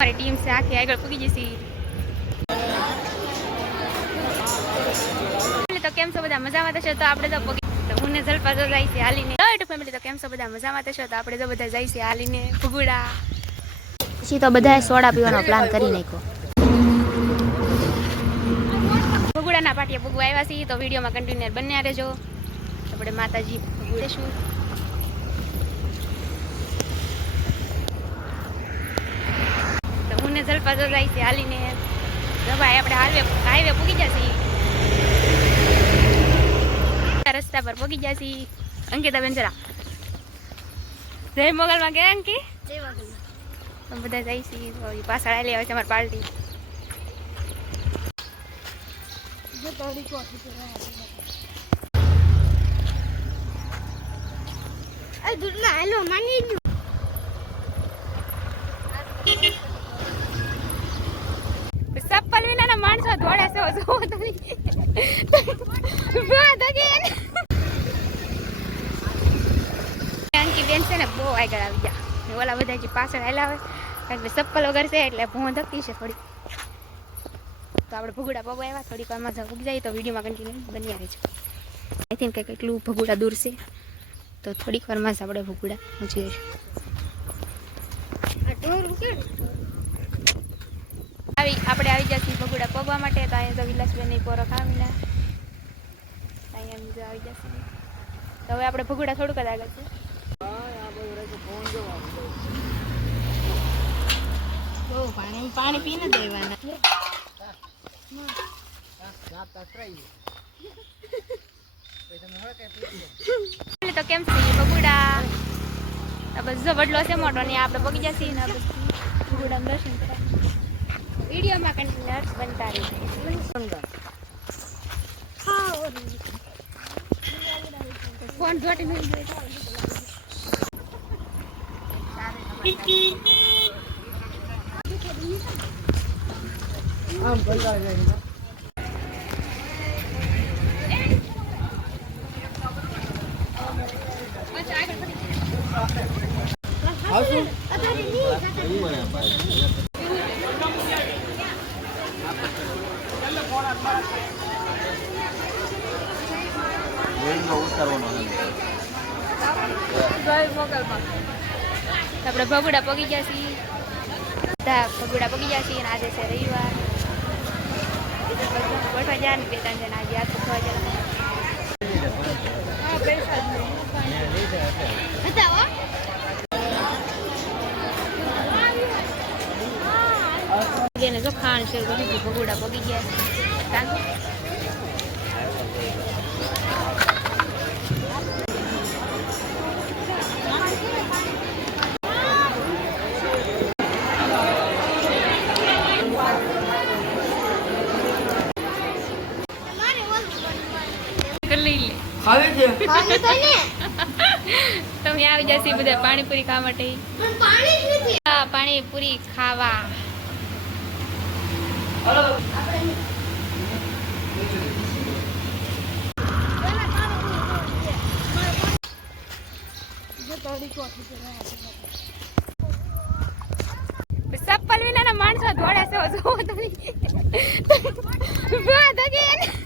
हमारी टीम से आके आगे पूगी जैसी तो केम छो બધા મજામાં થશે તો આપણે તો હું ને જલપા તો જાય છે હાલીને તો ફેમિલી તો કેમ છો બધા મજામાં થશે તો આપણે તો બધા જાય છે હાલીને ભગુડા પછી તો બધાએ સોડા પીવાનો પ્લાન કરી નાખ્યો ભગુડાના પાટિયા ભગવા આવ્યા છે તો વિડીયોમાં કન્ટિન્યુ બન્યા રહેજો આપણે માતાજી ભગુડેશું તો હું ને જલપા તો જાય છે હાલીને તો ભાઈ આપણે હાઈવે પૂગી જશે રસ્તા પર પગી જાસી અંકિતા બેન જરા જય મોગલ માં કે અંકી જય મોગલ તો બધા જઈસી તો પાછળ આલી આવે છે અમાર પાર્ટી જે તોડી કોઠી પર આ દુરના હેલો માની સપ્પલ વિનાના માણસો દોડે છે જો તમે વાત અગેન અંકી બેન છે ને બહુ આગળ આવી ગયા ઓલા બધા જે પાછળ આવેલા હોય કારણ કે ચપ્પલ વગર છે એટલે ભૂં ધકતી છે થોડી તો આપણે ભગુડા પગવા આવ્યા થોડીક વારમાં ઉગી જાય તો વિડીયોમાં કન્ટિન્યુ બન્યા રહેજો આઈ થિંક કંઈક એટલું ભગુડા દૂર છે તો થોડીક વારમાં જ આપણે ભગુડા પહોંચી જઈશું આપણે આવી જશે ભગુડા પગવા માટે તો અહીંયા તો વિલાસબેન ની પોરો ખાવીને અહીંયા આવી જશે તો હવે આપણે ભગુડા થોડુંક જ આગળ છે પાણી પીને દેવાના તો કેમ છે ભગુડા બસ વડલો છે મોટો ને આપણે પગી જશે ને ભગુડા દર્શન કરાય वीडियो में कंटिन्यूअस बनता रहे फोन जोटी मिल गई हम बनता रहेगा આપણે ભગુડા પગી જશે ભગુડા પગી જશે અને આજે છે રવિવાર બેઠવા જાય ને બે ત્રણ જણા આજે હાથ થવા જાય જો ખાણ છે ભગુડા પગી ગયા તમે આવી જશે બધા પાણીપુરી ખાવા માટે પાણીપુરી ખાવા ચપ્પલ વિનાના માણસો દોડે છે જો તમે વાત અગેન